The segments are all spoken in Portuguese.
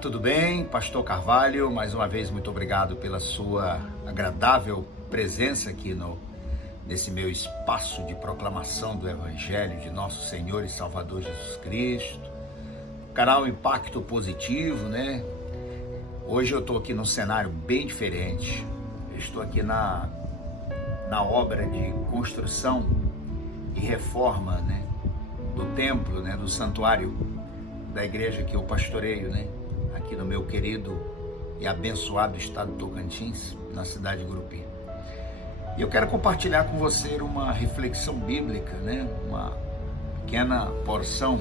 tudo bem? Pastor Carvalho, mais uma vez muito obrigado pela sua agradável presença aqui nesse meu espaço de proclamação do Evangelho de nosso Senhor e Salvador Jesus Cristo. Canal Impacto Positivo, né? Hoje eu estou aqui num cenário bem diferente. Eu estou aqui na obra de construção e reforma, né, do templo, né, do santuário da igreja que eu pastoreio, né, aqui no meu querido e abençoado estado de Tocantins, na cidade de Gurupi. E eu quero compartilhar com você uma reflexão bíblica, né, uma pequena porção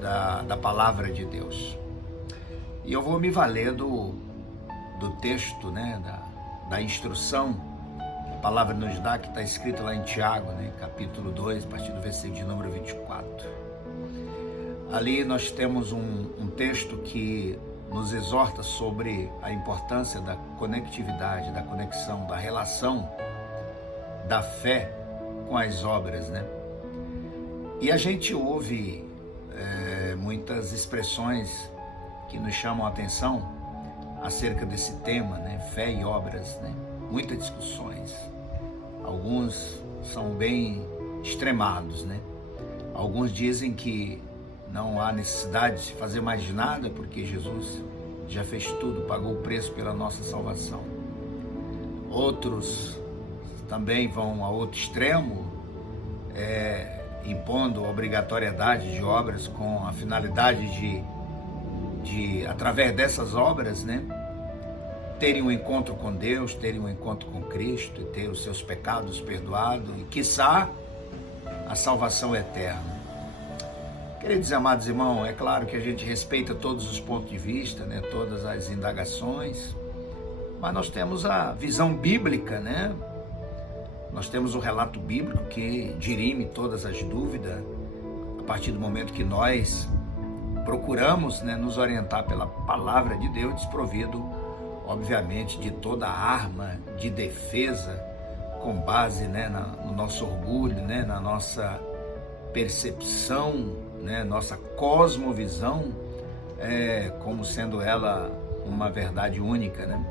da palavra de Deus. E eu vou me valer do texto, né, da instrução. A palavra nos dá, que está escrito lá em Tiago, né, capítulo 2, a partir do versículo de número 24. Ali nós temos um texto que nos exorta sobre a importância da conectividade, da conexão, da relação da fé com as obras, né? E a gente ouve muitas expressões que nos chamam a atenção acerca desse tema, né? Fé e obras, né? Muitas discussões. Alguns são bem extremados, né? Alguns dizem que não há necessidade de se fazer mais nada porque Jesus já fez tudo, pagou o preço pela nossa salvação. Outros também vão a outro extremo, impondo a obrigatoriedade de obras com a finalidade de através dessas obras, né, terem um encontro com Deus, terem um encontro com Cristo e ter os seus pecados perdoados e, quiçá, a salvação eterna. Queridos e amados irmãos, é claro que a gente respeita todos os pontos de vista, né, todas as indagações, mas nós temos a visão bíblica, né? Nós temos o relato bíblico que dirime todas as dúvidas a partir do momento que nós procuramos, né, nos orientar pela palavra de Deus, desprovido, obviamente, de toda arma de defesa com base, né, no nosso orgulho, né, na nossa percepção, né, nossa cosmovisão, como sendo ela uma verdade única, né?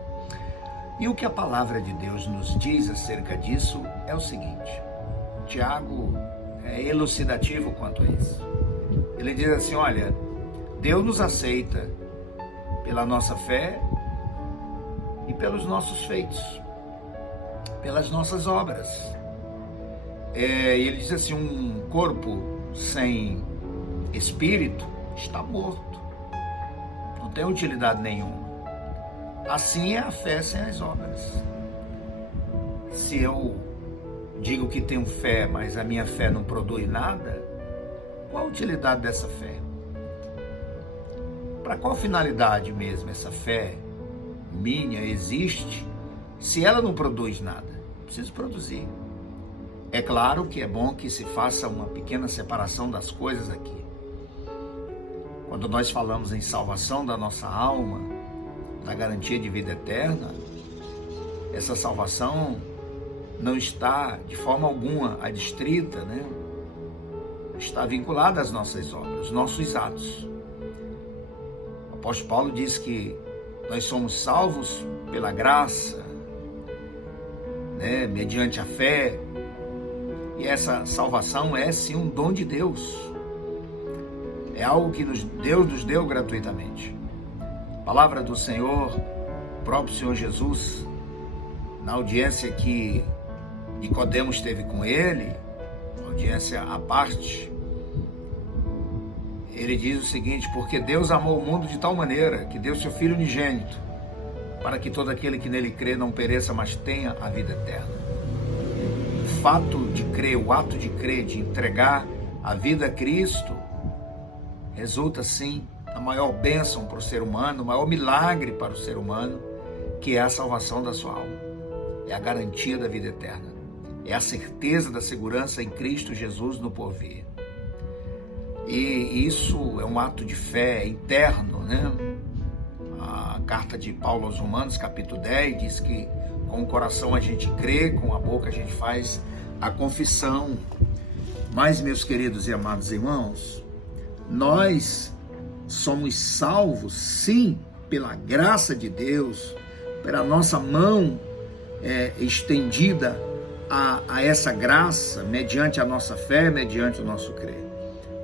E o que a palavra de Deus nos diz acerca disso é o seguinte: Tiago é elucidativo quanto a isso. Ele diz assim: olha, Deus nos aceita pela nossa fé e pelos nossos feitos, pelas nossas obras. Ele diz assim: um corpo sem espírito está morto, não tem utilidade nenhuma. Assim é a fé sem as obras. Se eu digo que tenho fé, mas a minha fé não produz nada, qual a utilidade dessa fé? Para qual finalidade mesmo essa fé minha existe se ela não produz nada? Preciso produzir. É claro que é bom que se faça uma pequena separação das coisas aqui. Quando nós falamos em salvação da nossa alma, da garantia de vida eterna, essa salvação não está de forma alguma adstrita, né? Está vinculada às nossas obras, aos nossos atos. O apóstolo Paulo diz que nós somos salvos pela graça, né? Mediante a fé. E essa salvação é sim um dom de Deus. É algo que Deus nos deu gratuitamente. A palavra do Senhor, o próprio Senhor Jesus, na audiência que Nicodemos teve com ele, audiência à parte, ele diz o seguinte: porque Deus amou o mundo de tal maneira que deu seu Filho unigênito, para que todo aquele que nele crê não pereça, mas tenha a vida eterna. O fato de crer, o ato de crer, de entregar a vida a Cristo, resulta sim a maior bênção para o ser humano, o maior milagre para o ser humano, que é a salvação da sua alma. É a garantia da vida eterna. É a certeza da segurança em Cristo Jesus no porvir. E isso é um ato de fé interno, né? A carta de Paulo aos Romanos, capítulo 10, diz que com o coração a gente crê, com a boca a gente faz a confissão. Mas, meus queridos e amados irmãos, nós somos salvos, sim, pela graça de Deus, pela nossa mão estendida a essa graça, mediante a nossa fé, mediante o nosso crer.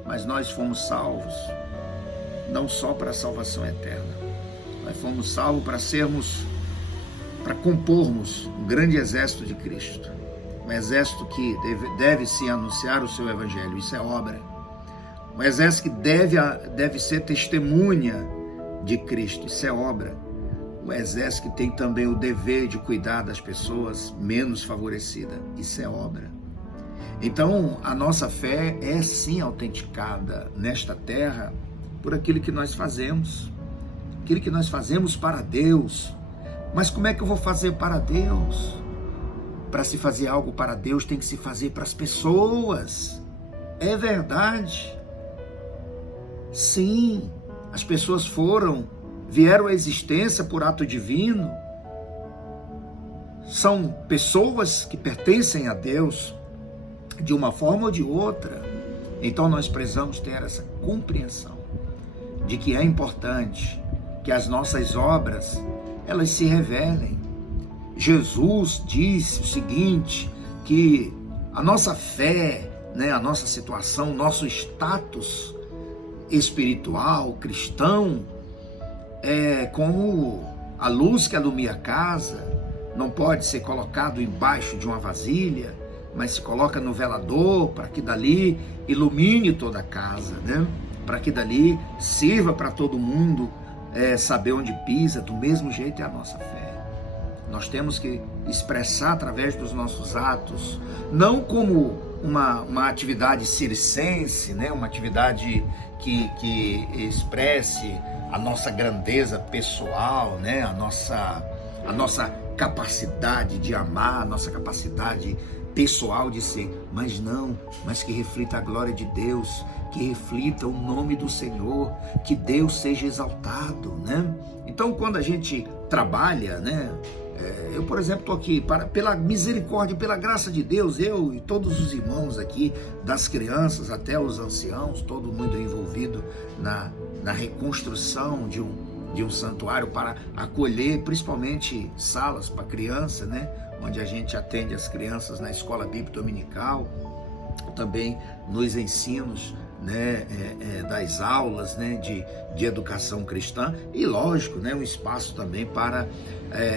Mas nós fomos salvos, não só para a salvação eterna, nós fomos salvos para compormos um grande exército de Cristo, um exército que deve se anunciar o seu evangelho, isso é obra, um exército que deve ser testemunha de Cristo, isso é obra, um exército que tem também o dever de cuidar das pessoas menos favorecidas, isso é obra. Então, a nossa fé é sim autenticada nesta terra por aquilo que nós fazemos para Deus. Mas como é que eu vou fazer para Deus? Para se fazer algo para Deus, tem que se fazer para as pessoas. É verdade. Sim, as pessoas vieram à existência por ato divino. São pessoas que pertencem a Deus de uma forma ou de outra. Então nós precisamos ter essa compreensão de que é importante que as nossas obras, elas se revelem. Jesus disse o seguinte, que a nossa fé, a nossa situação, nosso status espiritual, cristão, é como a luz que alumia a casa, não pode ser colocado embaixo de uma vasilha, mas se coloca no velador para que dali ilumine toda a casa, para que dali sirva para todo mundo saber onde pisa. Do mesmo jeito é a nossa fé. Nós temos que expressar através dos nossos atos, não como uma atividade circense, uma atividade que expresse a nossa grandeza pessoal, a nossa capacidade de amar, a nossa capacidade pessoal de ser, mas que reflita a glória de Deus, que reflita o nome do Senhor, que Deus seja exaltado, Então, quando a gente trabalha, eu, por exemplo, estou aqui, pela misericórdia, pela graça de Deus, eu e todos os irmãos aqui, das crianças até os anciãos, todo mundo envolvido na reconstrução de um santuário para acolher, principalmente salas para criança, onde a gente atende as crianças na escola bíblica dominical, também nos ensinos, das aulas, de educação cristã, e lógico, um espaço também para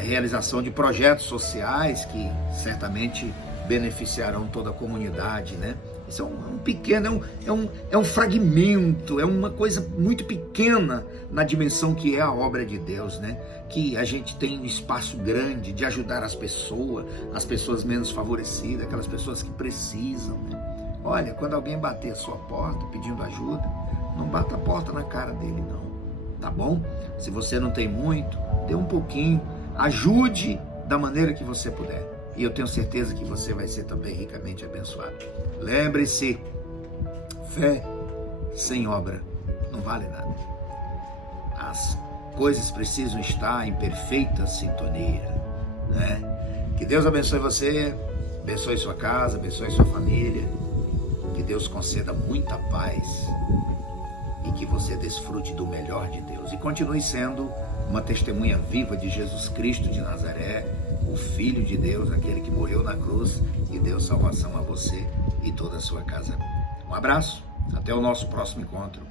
realização de projetos sociais que certamente beneficiarão toda a comunidade, Isso é um pequeno, é um fragmento, é uma coisa muito pequena na dimensão que é a obra de Deus, Que a gente tem um espaço grande de ajudar as pessoas menos favorecidas, aquelas pessoas que precisam, Olha, quando alguém bater a sua porta pedindo ajuda, não bata a porta na cara dele, não, tá bom? Se você não tem muito, dê um pouquinho, ajude da maneira que você puder. E eu tenho certeza que você vai ser também ricamente abençoado. Lembre-se, fé sem obra não vale nada. As coisas precisam estar em perfeita sintonia, Que Deus abençoe você, abençoe sua casa, abençoe sua família. Que Deus conceda muita paz e que você desfrute do melhor de Deus. E continue sendo uma testemunha viva de Jesus Cristo de Nazaré, o Filho de Deus, aquele que morreu na cruz e deu salvação a você e toda a sua casa. Um abraço, até o nosso próximo encontro.